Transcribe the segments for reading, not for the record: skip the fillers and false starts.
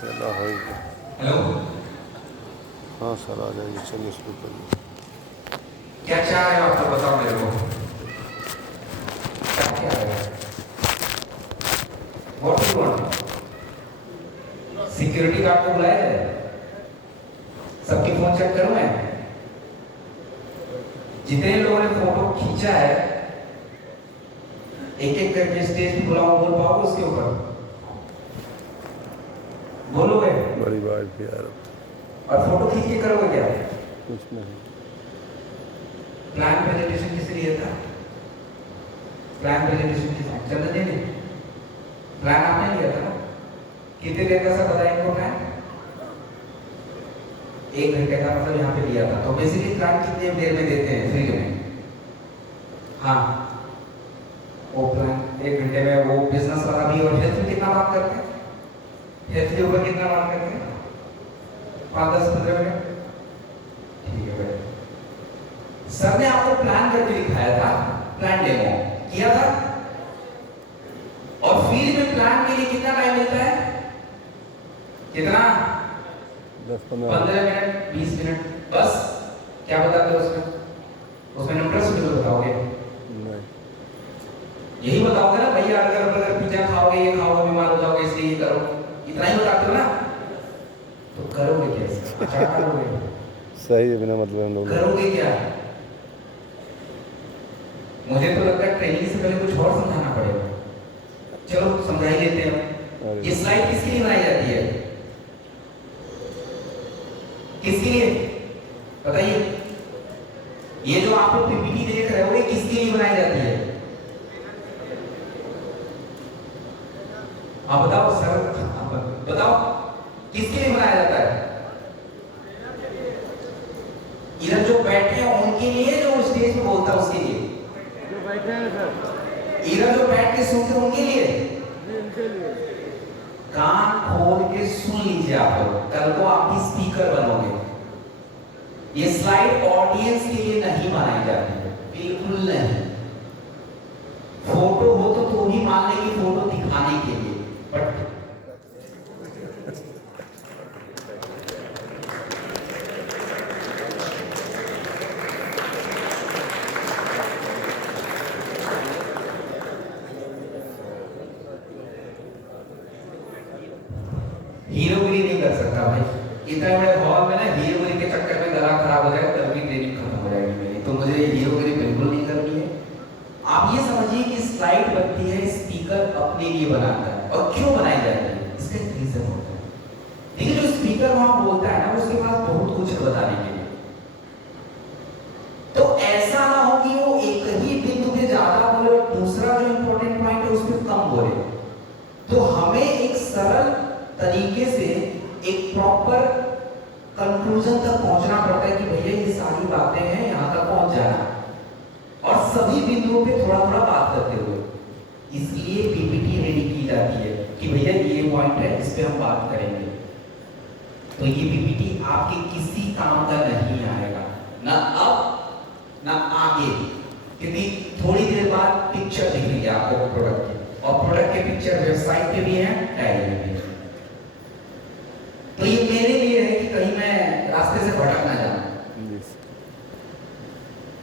चला होएगा। हेलो, हाँ सर आ जाइए, चलिए शुरू करिए। क्या चाह रहे हो आप तो बताओ मेरे को। क्या क्या है? What do you want? Security guard को बुलाया जाए, सबके फोन चेक करूं मैं। जितने लोगों ने फोटो खींचा है एक एक करके स्टेज पे बुलाओ, बोल पाओगे उसके ऊपर? बोलोगे? बड़ी बात भी यार। और फोटो खींच के करोगे क्या? कुछ नहीं। प्लान प्रेजेंटेशन किस लिए था? प्लान प्रेजेंटेशन किस लिए? चंदन ने प्लान आपने लिया था ना? कितने देर का सब बताया इनको प्लान? 1 घंटे का मतलब यहाँ पे दिया था। तो बेसिकली प्लान कितने देर में देते हैं फ्री में? हाँ, वो प्लान 1 घंटे में। वो बिजनेस वाला भी और हेल्थ में कितना बात करते हैं? हेल्थ के ऊपर कितना बात करते हैं? 5-10-15 मिनट। ठीक है भाई। सर ने आपको प्लान करके दिखाया था, प्लान डेमो किया था। और फील्ड में प्लान के लिए कितना टाइम मिलता है? कितना? 10-15 मिनट, 20 मिनट बस। क्या बताते हो उसमें? उसमें न्यूट्रस भी बताओगे? नहीं। यही बताओगे ना भैया, अगर पिज्जा खाओगे, ये खाओगे, बीमार हो जाओगे, इसलिए ये करो, इतना ही बताते हो ना? तो करोगे कैसे? क्या करोगे? सही है, बिना मतलब हम लोग करोगे क्या? मुझे तो लगता है ट्रेनिंग से पहले कुछ और समझाना पड़ेगा। चलो समझा ही लेते हैं। ये स्लाइड किसके लिए बनाई जाती है? किसके लिए बताइए? ये जो आप लोग पीपीटी देख रहे हो ये किसके लिए बनाई जाती है? आप बताओ सर, बताओ किसके लिए बनाया जाता है? इधर जो बैठे हैं उनके लिए, जो स्टेज पे बोलता है उसके लिए? जो बैठे हैं सर, इधर जो बैठ के सुनते हैं उनके लिए? उनके लिए। कान खोल के सुन लीजिए आप लोग, कल को आप भी स्पीकर बनोगे। ये स्लाइड ऑडियंस के लिए नहीं बनाई जाती है, बिल्कुल नहीं। फोटो हो तो ही मान लेंगे फोटो दिखाने के लिए, बट हीरोगिरी नहीं कर सकता भाई। इतने बड़े हॉल में ना हीरोगिरी के चक्कर में गला खराब हो जाएगा, तब भी ट्रेनिंग खत्म हो जाएगी मेरी। तो मुझे हीरोगिरी बिल्कुल नहीं करनी है। आप ये समझिए कि स्लाइड बनती है, स्पीकर अपने लिए बनाता है। और क्यों बनाई जाती है? इसका एक रीजन होता है। देखिए जो स्पीकर वहां बोलता है ना, उसके पास बहुत कुछ है बताने के लिए। तो ऐसा ना हो कि वो एक ही बिंदु पे ज्यादा बोले और दूसरा जो इंपॉर्टेंट पॉइंट है उस पर कम बोले। तो हमें एक सरल तरीके से एक प्रॉपर कंक्लूजन तक पहुंचना पड़ता है कि भैया ये सारी बातें हैं, यहां तक पहुंच जाना, और सभी बिंदुओं पे थोड़ा थोड़ा बात करते हुए। इसलिए पीपीटी रेडी की जाती है कि भैया ये पॉइंट है, इस पे हम बात करेंगे। तो ये पीपीटी आपके किसी काम का नहीं आएगा, ना अब ना आगे, क्योंकि थोड़ी देर बाद पिक्चर दिखेगी आपको प्रोडक्ट की, और प्रोडक्ट के पिक्चर वेबसाइट पे भी है, डायरी में भी है। तो ये मेरे लिए है कि कहीं मैं रास्ते से भटक ना जाऊं।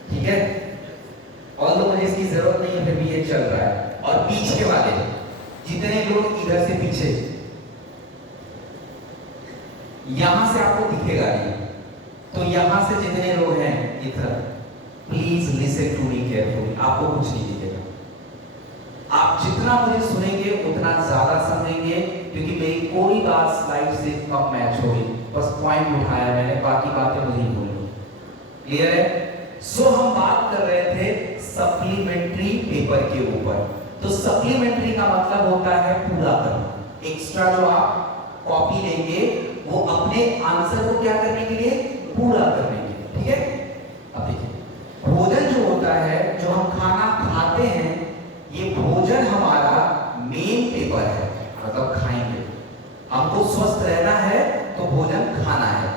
ठीक है? और तो मुझे इसकी जरूरत नहीं है, फिर भी ये चल रहा है। और पीछे वाले जितने लोग इधर से पीछे, यहां से आपको दिखेगा नहीं, तो यहां से जितने लोग हैं इधर, please listen to me carefully. आपको कुछ नहीं दिखेगा। आप जितना मुझे सुनेंगे उतना ज्यादा समझेंगे, क्योंकि मेरी कोई बात स्लाइड से कम मैच होगी। बस पॉइंट उठाया मैंने, बाकी बातें मुझे ही बोलनी। क्लियर है? सो हम बात कर रहे थे सप्लीमेंट्री पेपर के ऊपर। तो सप्लीमेंट्री का मतलब होता है पूरा करना। एक्स्ट्रा जो आप कॉपी लेंगे वो अपने आंसर को क्या करने के लिए? पूरा करने के लिए। ठीक है? अब देखिए, भोजन जो होता है, जो हम खाना खाते हैं, ये भोजन हमारा मेन पेपर है। मतलब खाएंगे, हमको स्वस्थ रहना है तो भोजन खाना है।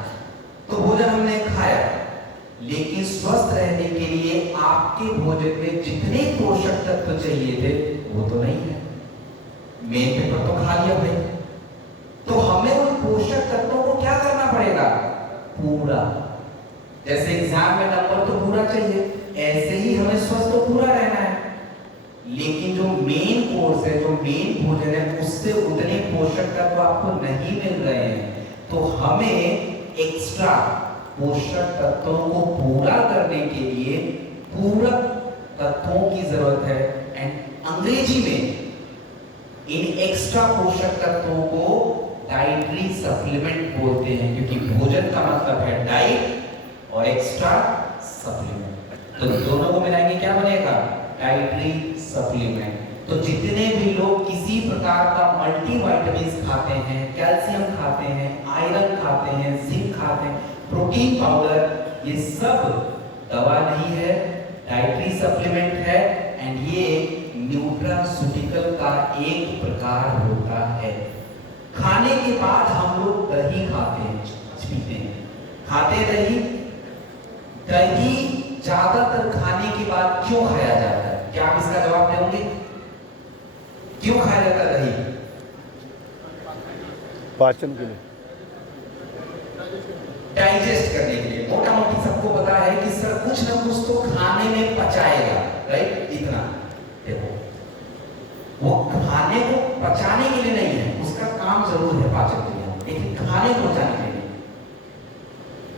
तो भोजन हमने खाया, लेकिन स्वस्थ रहने के लिए आपके भोजन में जितने पोषक तत्व चाहिए चाहिए थे वो तो नहीं है, मेन पेपर तो खा लिया भाई। तो हमें उन पोषक तत्वों को क्या करना पड़ेगा, पूरा। जैसे एग्जाम में नंबर तो पूरा चाहिए, ऐसे ही हमें स्वस्थ तो पूरा रहना है, लेकिन जो मेन कोर्स है, जो मेन भोजन है, उससे उतने पोषक तत्व आपको नहीं मिल रहे हैं। तो हमें एक्स्ट्रा पोषक तत्वों को पूरा करने के लिए पूरक तत्वों की जरूरत है। एंड अंग्रेजी में इन एक्स्ट्रा पोषक तत्वों को डाइटरी सप्लीमेंट बोलते हैं, क्योंकि भोजन का मतलब है डाइट और एक्स्ट्रा सप्लीमेंट। तो दोनों को मिलाएंगे क्या बनेगा, डाइटरी सप्लीमेंट। तो जितने भी लोग किसी प्रकार का मल्टीविटामिन खाते हैं, कैल्शियम खाते हैं, आयरन खाते हैं, जिंक खाते हैं, प्रोटीन पाउडर, ये सब दवा नहीं है, डाइटरी सप्लीमेंट है। एंड ये न्यूट्रास्यूटिकल का एक प्रकार होता है। खाने के बाद हम लोग दही खाते हैं, पीते हैं, खाते दही। दही ज्यादातर खाने के बाद क्यों खाया जाता है, क्या आप इसका जवाब देंगे? क्यों खाया जाता है दही? पाचन के लिए, डाइजेस्ट करने के लिए। मोटा मोटी सबको पता है कि सर कुछ ना कुछ तो खाने में पचाएगा, राइट? इतना देखो, वो खाने को पचाने के लिए नहीं है, उसका काम जरूर है पाचन के लिए, लेकिन खाने को पचाने के लिए।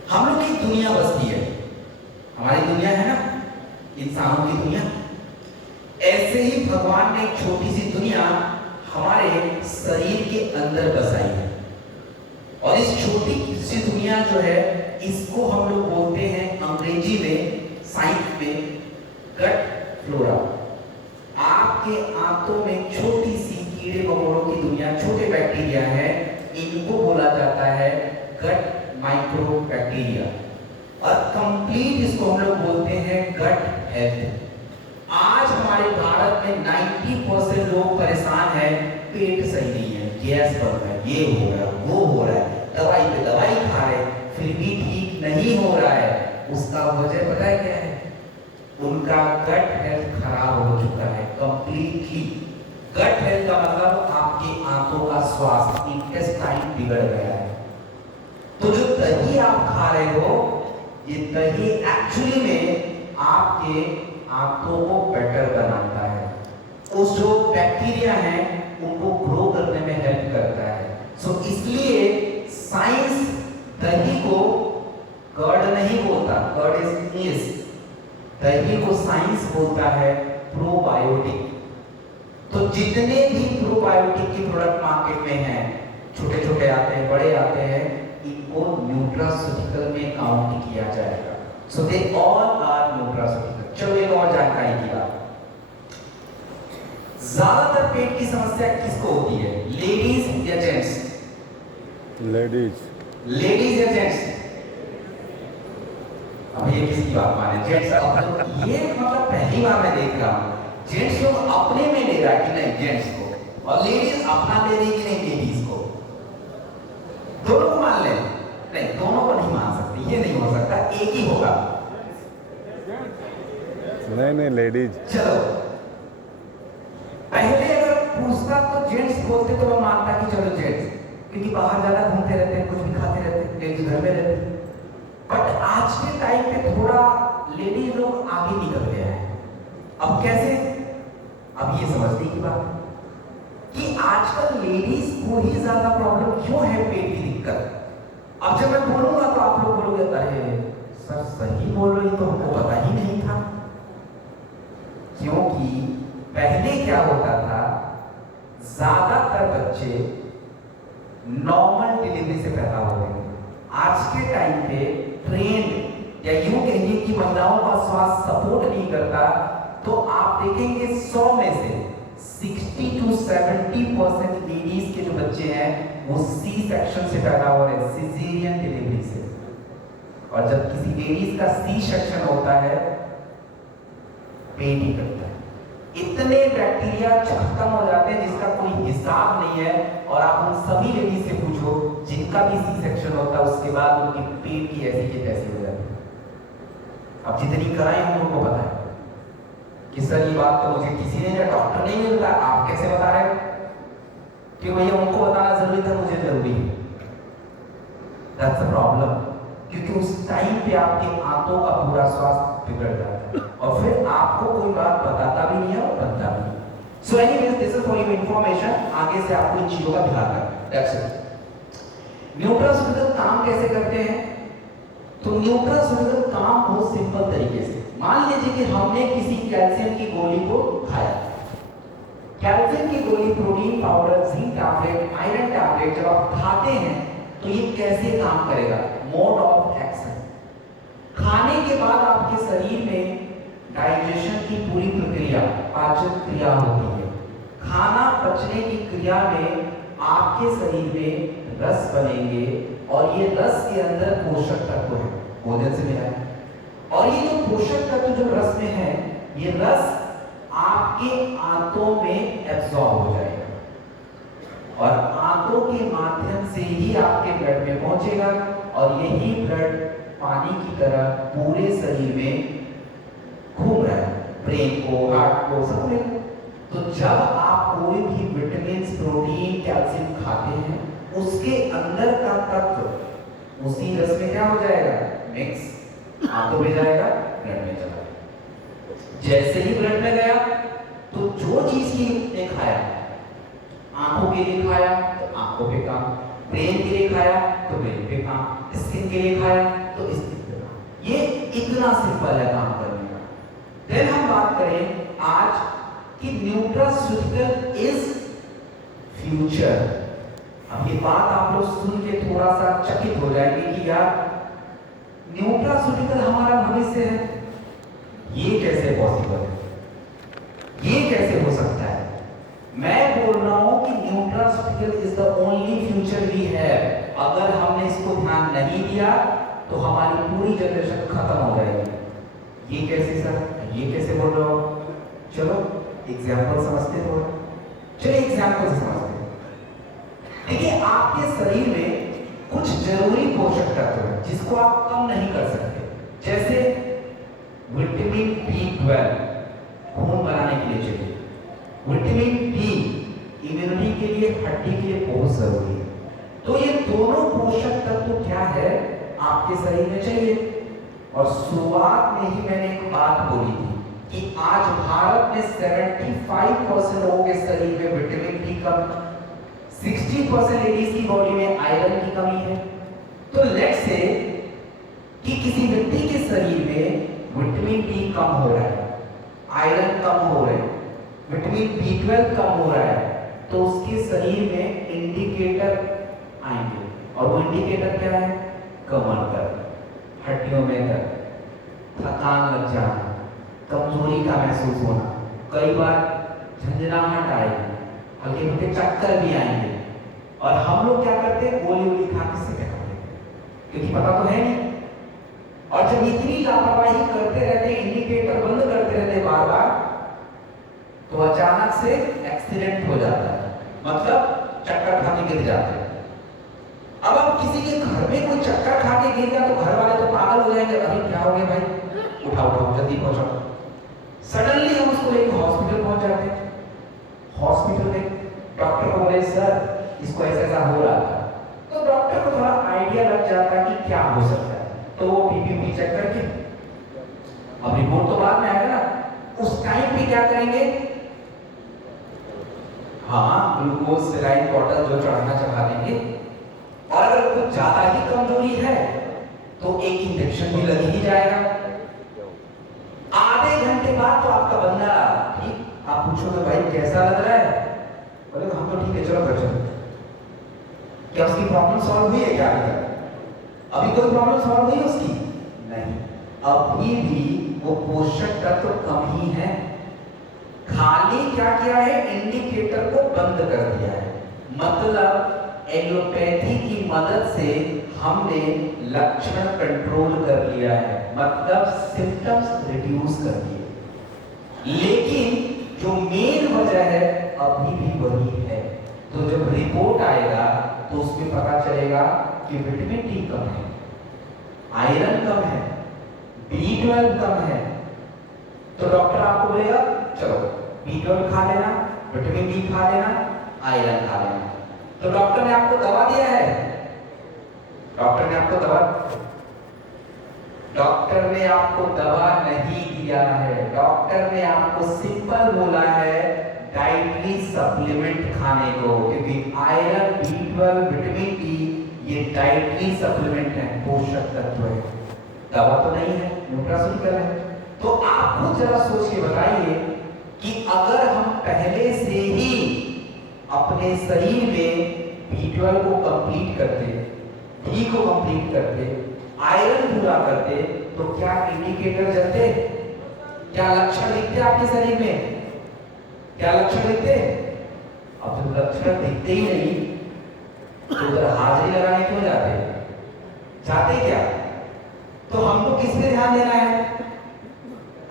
हम लोग की दुनिया बसती है, हमारी दुनिया है ना, इंसानों की दुनिया। ऐसे ही भगवान ने एक छोटी सी दुनिया हमारे शरीर के अंदर बसाई है, और इस छोटी सी दुनिया जो है, इसको हम लोग बोलते हैं अंग्रेजी में, साइंस में, गट फ्लोरा। आपके आंतों में छोटी सी कीड़े मकोड़ों की दुनिया, छोटे बैक्टीरिया है, इनको बोला जाता है गट माइक्रो बैक्टीरिया। और कंप्लीट इसको हम लोग बोलते हैं गट हेल्थ। आज हमारे भारत में 90% लोग परेशान हैं, पेट सही नहीं है, गैस बन रहा है, ये हो रहा है, वो हो रहा है, दवाई पे दवाई खा रहे, फिर भी ठीक नहीं हो रहा है। उसका वजह पता है क्या है? उनका गट हेल्थ खराब हो चुका है कंप्लीटली। गट हेल्थ का मतलब आपके आंतों का स्वास्थ्य, इंटेस्टाइन बिगड़ गया है। तो जो दही आप खा रहे हो, ये दही एक्चुअली में आपके आंतों को बेटर बनाता है, उस जो बैक्टीरिया हैं उनको ग्रो करने में हेल्प करता है। सो इसलिए साइंस दही को कर्ड नहीं बोलता, कर्ड इज ईस्ट, दही को साइंस बोलता है प्रोबायोटिक। तो जितने भी प्रोबायोटिक के प्रोडक्ट मार्केट में हैं, छोटे छोटे आते हैं, बड़े आते हैं, इनको न्यूट्रास्यूटिकल में काउंट किया जाएगा। सो दे ऑल आर न्यूट्रास्यूटिकल। चलो एक और जानकारी की बात, ज्यादातर पेट की समस्या किसको होती है, लेडीज या जेंट्स? लेडीज। लेडीज या जेंट्स? अब ये किसकी बात माने, जेंट्स? अब ये मतलब पहली बार मैं देख रहा हूं जेंट्स लोग अपने में ले रहा है कि नहीं जेंट्स को, और लेडीज अपना ले रही कि नहीं लेडीज को। दोनों को मान ले? नहीं, दोनों को नहीं मान सकते, ये नहीं हो सकता, एक ही होगा। नहीं लेडीज। चलो, पहले अगर पूछता तो जेंट्स बोलते तो मैं मानता कि चलो जेंट्स, क्योंकि बाहर ज्यादा घूमते रहते हैं, कुछ भी खाते रहते हैं, लेडीज घर में रहते हैं। बट आज के टाइम पे थोड़ा लेडीज लोग आगे निकल गया है। अब कैसे? अब ये समझने की बात कि आजकल लेडीज को ही ज्यादा प्रॉब्लम क्यों है पेट की दिक्कत। अब जब मैं बोलूंगा तो आप लोग बोलोगे अरे सर सही बोल रही, तो हमको पता ही नहीं था। क्योंकि पहले क्या होता था, ज्यादातर बच्चे नॉर्मल डिलीवरी से पैदा होते थे। आज के टाइम पे ट्रेंड या यूं कहिए कि महिलाओं का स्वास्थ्य सपोर्ट नहीं करता, तो आप देखेंगे 100 में से 60 to 70% लेडीज के जो बच्चे हैं वो सी सेक्शन से पैदा हो रहे हैं, सिजेरियन डिलीवरी से। और जब किसी लेडीज का सी सेक्शन होता है, पेट ही करता है। इतने बैक्टीरिया खत्म हो जाते हैं जिसका कोई हिसाब नहीं है। और आप उन सभी लेडीज से पूछो जिनका भी सी सेक्शन होता है, उसके बाद उनके पेट की ऐसी की तैसी हो जाती है। अब जितनी कराएं हम लोगों को पता है। कि सर ये बात तो मुझे किसी ने, डॉक्टर नहीं मिलता, आप कैसे बता रहे हो? कि भैया उनको बताना जरूरी था, मुझे जरूरी है। दैट्स अ प्रॉब्लम, क्योंकि उस टाइम पे आपके आंतों का पूरा स्वास्थ्य बिगड़ जाता है और फिर आपको कोई बात बताता भी नहीं है और बनता भी नहीं। So anyways, this is for your information. आगे से आपको इन चीजों का ध्यान रखना। That's it. न्यूट्रास्यूटिकल काम कैसे करते हैं? तो न्यूट्रास्यूटिकल काम बहुत सिंपल तरीके से, मान लीजिए कि हमने किसी कैल्शियम की गोली को खाया। कैल्शियम की गोली, protein powder, zinc tablet, iron tablet जब आप खाते हैं तो ये कैसे काम करेगा? Mode of action. खाने के बाद आपके शरीर में डाइजेशन की पूरी प्रक्रिया, पाचन क्रिया होती है। खाना पचने की क्रिया में आपके शरीर में रस बनेंगे और ये रस के अंदर पोषक तत्व है, भोजन से मिला है। और ये जो पोषक तत्व जो रस में है, ये रस आपके आंतों में एब्जॉर्ब हो जाएगा और आंतों के माध्यम से ही आपके ब्लड में पहुंचेगा और यही ब्लड पानी की तरह पूरे शरीर में घूम रहा है, ब्रेन को, हार्ट को, सब में। तो जब आप कोई भी विटामिन, प्रोटीन, कैल्शियम खाते हैं, उसके अंदर का तत्व उसी रस में क्या हो जाएगा? मिक्स, आंतों में जाएगा, ब्लड में चला जाएगा। जैसे ही ब्लड में गया तो जो चीज की ने खाया, आंखों के लिए खाया तो आंखों पे काम, ब्रेन के लिए खाया तो ब्रेन पे काम, स्किन के लिए खाया तो स्किन पे काम। ये इतना सिंपल है काम करने का। देन हम बात करें आज कि न्यूट्रास्यूटिकल इज फ्यूचर। अब ये बात आप लोग सुन के थोड़ा सा चकित हो जाएंगे कि यार न्यूट्रास्यूटिकल हमारा भविष्य है, ये कैसे पॉसिबल है, ये कैसे हो सकता है? मैं बोल रहा हूं कि nutraceutical is the only future we have. अगर हमने इसको ध्यान नहीं दिया तो हमारी पूरी जनरेशन खत्म हो जाएगी। ये कैसे सर, ये कैसे बोल रहे हो? चलो एग्जाम्पल समझते हो। चलिए एग्जाम्पल से समझते हैं। देखिए, आपके शरीर में कुछ जरूरी पोषक तत्व है जिसको आप कम नहीं कर सकते, जैसे विटामिन B12 खून बनाने के लिए चाहिए, विटामिन D इम्यूनिटी के लिए, हड्डी के लिए बहुत जरूरी है। तो ये दोनों पोषक तत्व क्या है आपके शरीर में चाहिए। और शुरुआत में ही मैंने एक बात बोली थी कि आज भारत में 75% लोगों के शरीर में विटामिन D कम, 60% लेडीज की बॉडी में आयरन की कमी है। तो लेट्स से कि किसी व्यक्ति के शरीर में विटामिन D कम हो रहा है, आयरन कम हो रहा है, विटामिन B12 कम हो रहा है, तो उसके शरीर में इंडिकेटर आएंगे। और वो इंडिकेटर क्या है? कमर दर्द, हड्डियों में दर्द, थकान लग जाना, कमजोरी का महसूस होना, कई बार झंझनाहट आएगी, हल्के फुल्के चक्कर भी आएंगे। और हम लोग क्या करते हैं? गोली वोली खा के सेट कर देते हैं, क्योंकि पता तो है नहीं। और जब इतनी लापरवाही करते रहते, इंडिकेटर बंद करते रहते बार बार, तो अचानक से एक्सीडेंट हो जाता है, मतलब चक्कर खा के गिर जाते हैं। अब आप किसी के घर में कोई चक्कर खा के गिर गया तो घर वाले तो पागल हो जाएंगे, अरे क्या हो गया भाई, उठाओ उठाओ जल्दी पहुंचाओ। सडनली हम उसको लेकर हॉस्पिटल पहुंच जाते हैं। हॉस्पिटल में डॉक्टर को बोले सर इसको ऐसा ऐसा हो रहा था, तो डॉक्टर को थोड़ा आइडिया लग जाता है कि क्या हो सकता है। तो वो बीपी चेक करके, अब रिपोर्ट तो बाद में आएगा ना, उस टाइम पे क्या करेंगे? हाँ, ग्लूकोज सेलाइन बॉटल जो चढ़ाना चढ़ा देंगे। और अगर कुछ ज्यादा ही कमजोरी है तो एक इंजेक्शन भी लग ही जाएगा। आधे घंटे बाद तो आपका बंदा ठीक, आप पूछोगे भाई कैसा लग रहा है? बोले हम तो ठीक है, चलो घर चलो। क्या उसकी प्रॉब्लम सॉल्व हुई है? क्या अभी कोई प्रॉब्लम सॉल्व हुई उसकी? नहीं, अभी भी वो पोषक तत्व कम ही है। खाली क्या किया है? इंडिकेटर को बंद कर दिया है। मतलब एलोपैथी की मदद से हमने लक्षण कंट्रोल कर लिया है, मतलब सिम्टम्स रिड्यूस कर दिए। लेकिन जो मेन वजह है अभी भी वही है। तो जब रिपोर्ट आएगा तो उसमें पता चलेगा कि विटामिन डी कम है, आयरन कम है, B12 कम है, तो डॉक्टर आपको बोलेगा चलो B12 खा लेना, विटामिन डी खा लेना, आयरन खा लेना। तो डॉक्टर ने आपको दवा दिया है, डॉक्टर ने आपको दवा नहीं दिया है। डॉक्टर ने आपको सिंपल बोला है डाइटरी सप्लीमेंट खाने को, क्योंकि आयरन, B12, विटामिन डी ये डाइटरी सप्लीमेंट है, पोषक तत्व है, दवा तो नहीं है, न्यूट्रास्यूटिकल है। तो आप खुद जरा सोच के बताइए कि अगर हम पहले से ही अपने शरीर में B12 को कंप्लीट करते, डी को कंप्लीट करते, आयरन पूरा करते, तो क्या इंडिकेटर जलते? क्या लक्षण दिखते आपके शरीर में? क्या लक्षण दिखते? अब जब लक्षण दिखते ही नहीं तो उधर हाजिरी लगाने क्यों जाते क्या? तो हमको किस पे ध्यान देना है?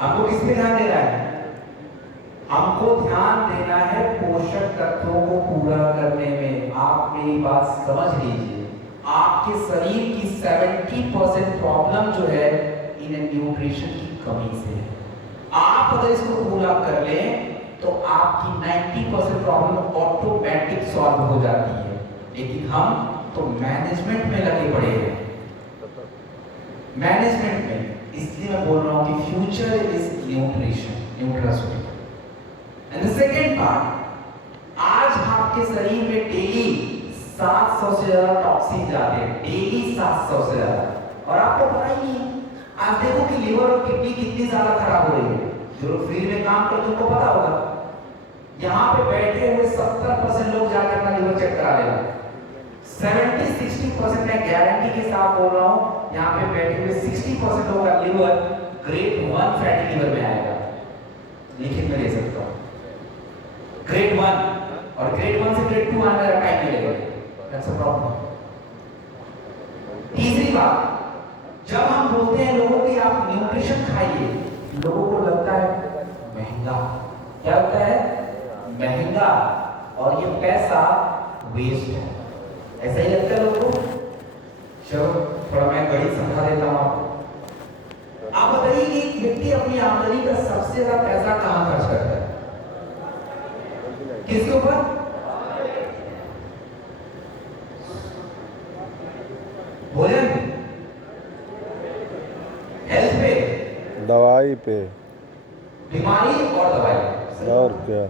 हमको किस पे ध्यान देना है? हमको ध्यान देना है पोषक तत्वों को पूरा करने में। आप मेरी बात समझ लीजिए, आपके शरीर की 70% प्रॉब्लम जो है इन न्यूट्रिशन की कमी से है। आप अगर इसको पूरा कर लें तो आपकी 90% प्रॉब्लम ऑटोमेटिक सॉल्व हो जाती है। लेकिन हम तो मैनेजमेंट में लगे पड़े हैं, मैनेजमेंट में। इसलिए मैं बोल रहा हूं कि future is nutrition, nutraceutical. And the second part, आज आपके शरीर में डेली 700 से ज्यादा टॉक्सिन जाते हैं, डेली 700 से ज्यादा, और आपको पता ही नहीं। आज देखो कि लिवर और किडनी कितनी ज्यादा खराब हो रही है। जो लोग फील्ड में काम करते हैं उनको पता होगा, यहाँ पे बैठे हुए 70% लोग जाकर अपना लिवर चेक करा लेगा। 70-60% मैं गारंटी के साथ बोल रहा हूँ, यहाँ पे बैठे हुए 60% लोगों का लिवर ग्रेड 1 फैटी लिवर में आएगा। लिखित में ले सकता हूँ ग्रेड 1, और ग्रेड 1 से ग्रेड 2 आने का टाइम लगेगा। That's a problem। तीसरी बात, जब हम बोलते हैं लोगों की आप न्यूट्रिशन खाइए, लोगों को लगता है महंगा। क्या लगता है? महंगा, और ये पैसा वेस्ट है, ऐसा ही लगता है लोगों को। चलो थोड़ा मैं गणित समझा देता हूं आपको। आप बताइए कि एक व्यक्ति अपनी आमदनी का सबसे ज्यादा पैसा कहां खर्च करता है? किसके ऊपर? भोजन, हेल्थ पे, दवाई पे, बीमारी और दवाई। और क्या?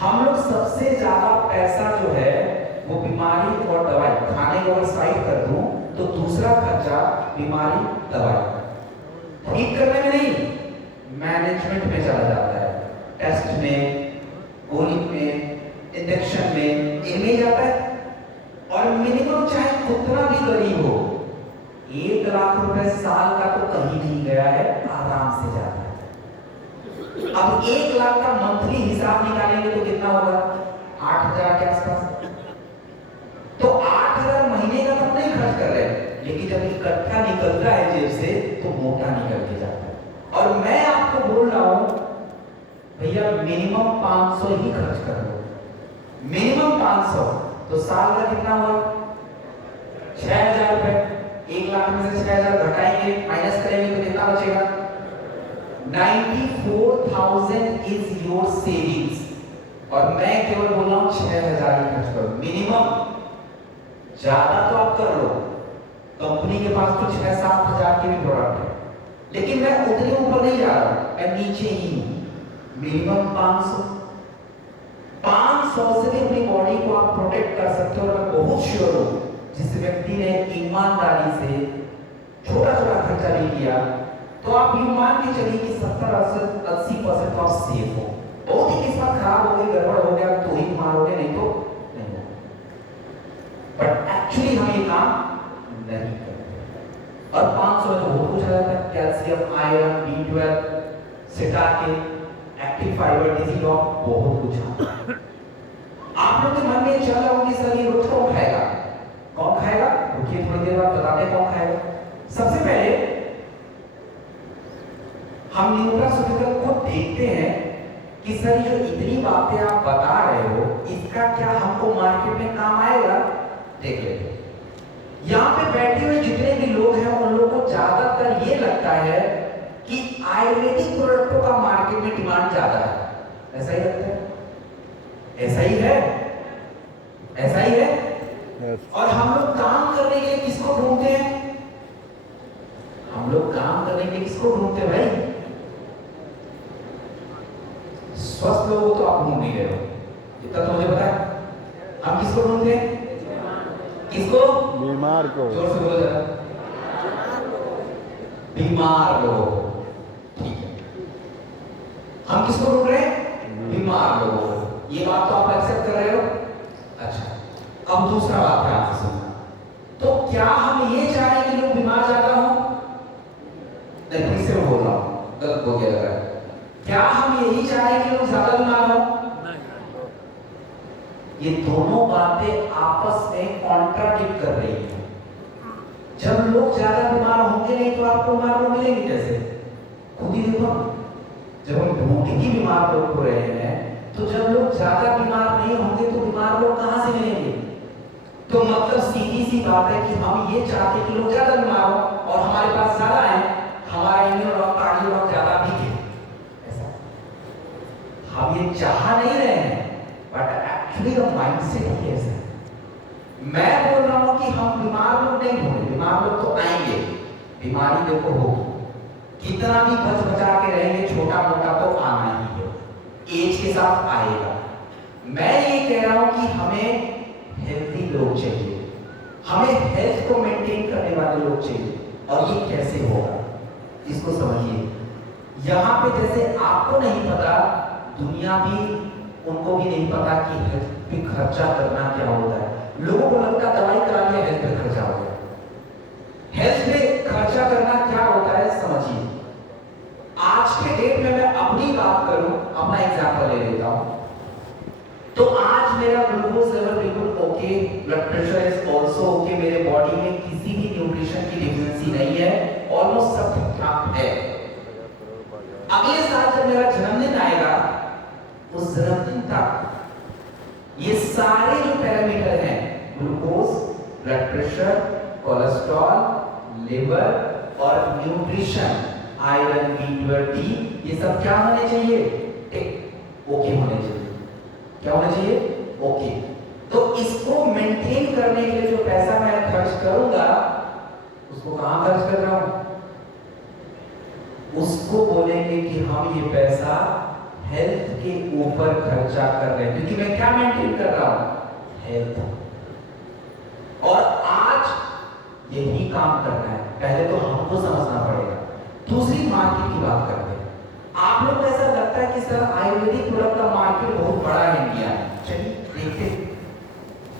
हम लोग सबसे ज्यादा पैसा जो है वो बीमारी और दवाई, खाने को अगर साइड कर दूं तो दूसरा खर्चा बीमारी दवाई, ठीक करने में नहीं, मैनेजमेंट में चला जाता है। टेस्ट में, गोली में, इंजेक्शन में, इनमें जाता है। और मिनिमम चाहे कितना भी गरीब हो, 1 लाख रुपए साल का तो कहीं नहीं गया है, आराम से जाता है। अब 1 लाख का मंथली हिसाब निकालेंगे तो कितना होगा? 8,000 के आसपास। तो 8,000 महीने का तो नहीं खर्च कर रहे, लेकिन जब इकट्ठा निकलता है जेब से तो मोटा निकल के जाता है। और मैं आपको बोल रहा हूं भैया मिनिमम 500 ही खर्च कर लो, मिनिमम 500। तो साल का कितना हुआ? 6,000 रुपए। 1 लाख में से 6,000 घटाएंगे, माइनस करेंगे तो कितना बचेगा? 94,000 इज योर सेविंग्स। और मैं केवल बोल रहा हूं 6,000 ही खर्च करो मिनिमम। ज्यादा तो आप कर लो, कंपनी के पास तो 6-7 हजार के भी प्रोडक्ट है, लेकिन मैं उतने ऊपर नहीं जा रहा, मैं नीचे ही हूं। मिनिमम 500 से भी अपनी बॉडी को आप प्रोटेक्ट कर सकते हो। और मैं बहुत श्योर हूं जिस व्यक्ति ने ईमानदारी से छोटा छोटा खर्चा भी किया, तो आप ये मान के चलिए कि 70-80% तो आप सेफ हो। बहुत ही किस्मत खराब हो गई, गड़बड़ हो गया तो ही मारोगे, नहीं तो नहीं होगा। बट एक्चुअली हम ये काम नहीं करते। और 500 में तो बहुत कुछ आ जाता है, कैल्शियम, आयरन, B12 सिटा के, एक्टिव फाइबर, डिजिलॉक, बहुत कुछ आता है। आप लोग के मन में चल रहा होगा कि सर ये रोज कौन खाएगा? कौन खाएगा? रुकिए थोड़ी देर बाद बताते हैं कौन खाएगा। सबसे पहले हम न्यूट्रास्यूटिकल को देखते हैं कि सर जो इतनी बातें आप बता रहे हो, इसका क्या हमको मार्केट में काम आएगा? देख लेते हैं। यहाँ पे बैठे हुए जितने भी लोग हैं उन लोगों को ज्यादातर ये लगता है कि आयुर्वेदिक प्रोडक्टों का मार्केट में डिमांड ज्यादा है। ऐसा ही लगता है? ऐसा ही है? ऐसा ही है? और हम लोग काम करने के लिए किसको ढूंढते हैं? हम लोग काम करने के लिए किसको ढूंढते हैं भाई? स्वस्थ लोगों को तो आप ढूंढ नहीं रहे हो, इतना तो मुझे पता है। हम किसको ढूंढते हैं? किसको? बीमार को। जोर से बोलो जरा। बीमार लोगों को। ठीक है, हम किसको ढूंढ रहे हैं? बीमार लोगों को। ये बात तो आप एक्सेप्ट कर रहे हो? अच्छा, अब दूसरा बात ध्यान से सुनना। तो क्या हम ये चाह रहे हैं कि लोग बीमार ज्यादा हो? नहीं, फिर से मैं बोल रहा हूं, गलत हो गया लग रहा है। क्या हम यही चाह रहे हैं कि लोग ज्यादा बीमार हो? ये दोनों बातें आपस में कॉन्ट्राडिक्ट कर रही हैं। जब लोग ज्यादा बीमार होंगे नहीं तो आपको बीमार लोग मिलेंगे कैसे? खुद ही देखो, जब हम ढूंढ के बीमार लोग हो रहे हैं, तो जब लोग ज्यादा बीमार नहीं होंगे तो बीमार लोग कहां से मिलेंगे? तो मतलब सीधी सी बात है कि हम ये चाहते हैं कि लोग ज्यादा बीमार हो और हमारे पास ज्यादा है, हमारा इम्यून और कार्डियो ज्यादा भी है। ऐसा हम ये चाह नहीं रहे हैं, बट एक्चुअली द माइंडसेट ही ऐसा है। मैं बोल रहा हूं कि हम बीमार लोग नहीं होंगे, बीमार लोग तो आएंगे, बीमारी देखो होगी, कितना भी बच बचा के रहेंगे, छोटा मोटा तो आना ही है, एज के साथ आएगा। मैं ये कह रहा हूं कि हमें हेल्थी लोग चाहिए, हमें हेल्थ को मेंटेन करने वाले लोग चाहिए। और ये कैसे होगा इसको समझिए। यहां पे जैसे आपको नहीं पता, दुनिया भी उनको भी नहीं पता कि हेल्थ पे खर्चा करना क्या होता है। लोगों को लगता है दवाई करा लिया हेल्थ पे खर्चा हो गया। हेल्थ पे खर्चा करना क्या होता है समझिए। आज के डेट में मैं अपनी बात करूं, अपना एग्जांपल ले लेता हूं, तो आज मेरा ग्लूकोज लेवल बिल्कुल okay, blood pressure is also okay, मेरे बॉडी में किसी भी न्यूट्रिशन की डिफिशिएंसी नहीं है, ऑलमोस्ट सब ठीक ठाक है। अगले साल जब मेरा जन्मदिन आएगा, उस जन्मदिन तक ये सारे जो पैरामीटर हैं, glucose, blood pressure, cholesterol, liver और न्यूट्रिशन, आयरन, B12, D, ये सब क्या होने चाहिए? ओके होने चाहिए। क्या होने चाहिए? ओके। तो इसको मेंटेन करने के लिए जो पैसा मैं खर्च करूंगा, उसको कहां खर्च कर रहा हूं? उसको बोलेंगे कि हम ये पैसा हेल्थ के ऊपर खर्चा कर रहे हैं, क्योंकि मैं क्या मेंटेन कर रहा हूं? हेल्थ। और आज यही काम करना है, पहले तो हमको समझना पड़ेगा। दूसरी मार्केट की बात करते हैं। आप लोग को ऐसा लगता है कि सर आयुर्वेदिक प्रोडक्ट का मार्केट बहुत बड़ा है इंडिया में, चलिए देखते हैं।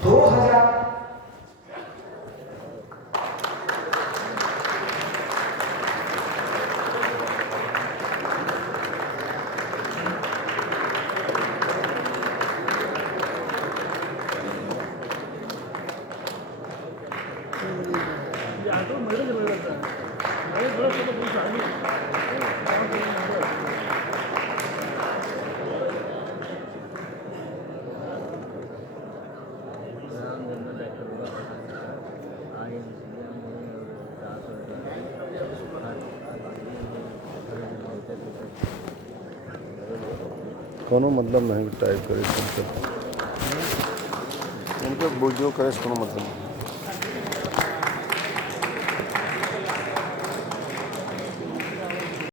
2000 कोनो मतलब नहीं टाइप करे, उनके जो करे कोनो मतलब नहीं।